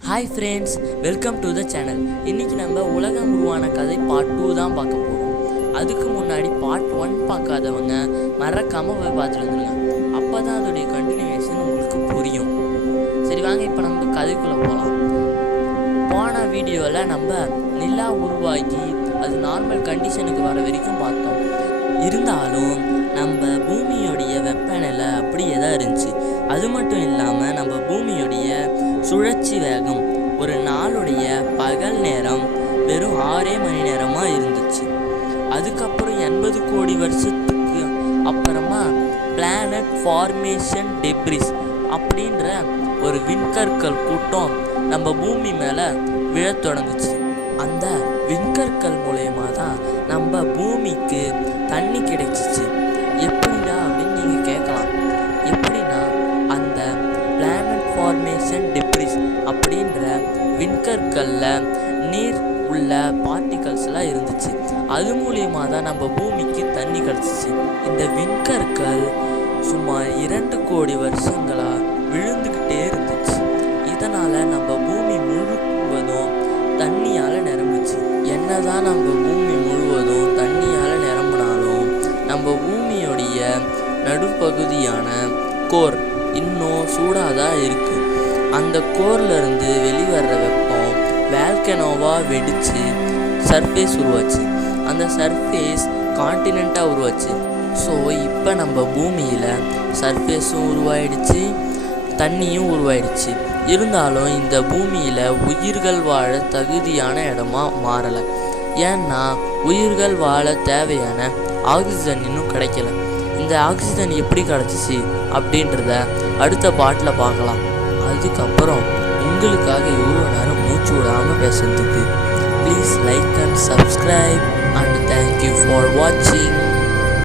Hi friends, welcome to the channel. இன்றைக்கி நம்ம உலகம் உருவான கதை பார்ட் 2 தான் பார்க்க போகிறோம். அதுக்கு முன்னாடி பார்ட் 1 பார்க்காதவங்க மறக்காமல் போய் பார்த்துட்டு வந்துடுங்க. அப்போ தான் அதோடைய கண்டினியூவேஷன் உங்களுக்கு புரியும். சரி வாங்க, இப்போ நம்ம கதைக்குள்ளே போகலாம். போன வீடியோவில் நம்ம நிலா உருவாகி அது நார்மல் கண்டிஷனுக்கு வர வரைக்கும் பார்த்தோம். இருந்தாலும் நம்ம பூமியோடைய வெப்பநிலை அப்படியே தான் இருந்துச்சு. அது மட்டும் இல்லாமல் நம்ம பூமியோடைய சுழற்சி வேகம் ஒரு நாளுடைய பகல் நேரம் வெறும் 6 மணி நேரமாக இருந்துச்சு. அதுக்கப்புறம் 80 கோடி வருஷத்துக்கு அப்புறமா பிளானட் ஃபார்மேஷன் டெப்ரிஸ் அப்படின்ற ஒரு விண்கற்கள் கூட்டம் நம்ம பூமி மேலே விழத் தொடங்குச்சு. அந்த விண்கற்கள் மூலயமா தான் நம்ம பூமிக்கு தண்ணி கிடைச்சிச்சு. எப்படிடா அப்படின்னு நீங்கள் கேட்கலாம். எப்படின்னா, அந்த பிளானட் ஃபார்மேஷன் டெப்ரிஸ் அப்படின்ற விண்கற்களில் நீர் உள்ள பார்ட்டிகல்ஸ்லாம் இருந்துச்சு. அது மூலியமாக தான் நம்ம பூமிக்கு தண்ணி கிடச்சிச்சு. இந்த விண்கற்கள் சுமார் 2 கோடி வருஷங்களாக விழுந்துக்கிட்டே இருந்துச்சு. இதனால் நம்ம பூமி முழுவதும் தண்ணியால் நிரம்புச்சு. என்னதான் நம்ம பூமி முழுவதும் தண்ணியால் நிரம்பினாலும் நம்ம பூமியோடைய நடுப்பகுதியான கோர் இன்னும் சூடாக தான் இருக்குது. அந்த கோர்லேருந்து வெளிவர்ற வெப்பம் வேல்கனோவாக வெடித்து சர்ஃபேஸ் உருவாச்சு. அந்த சர்ஃபேஸ் கான்டினெண்ட்டாக உருவாச்சு. ஸோ இப்போ நம்ம பூமியில் சர்ஃபேஸும் உருவாயிடுச்சு, தண்ணியும் உருவாயிடுச்சு. இருந்தாலும் இந்த பூமியில் உயிர்கள் வாழ தகுதியான இடமா மாறலை. ஏன்னா உயிர்கள் வாழ தேவையான ஆக்சிஜன் இன்னும் கிடைக்கல. இந்த ஆக்சிஜன் எப்படி கிடச்சிச்சு அப்படின்றத அடுத்த பாட்டில் பார்க்கலாம். அதுக்கப்புறம் உங்களுக்காக இவ்வளோ நேரம் மூச்சு விடாமல் பேசுறதுக்கு please like and subscribe and thank you for வாட்சிங்.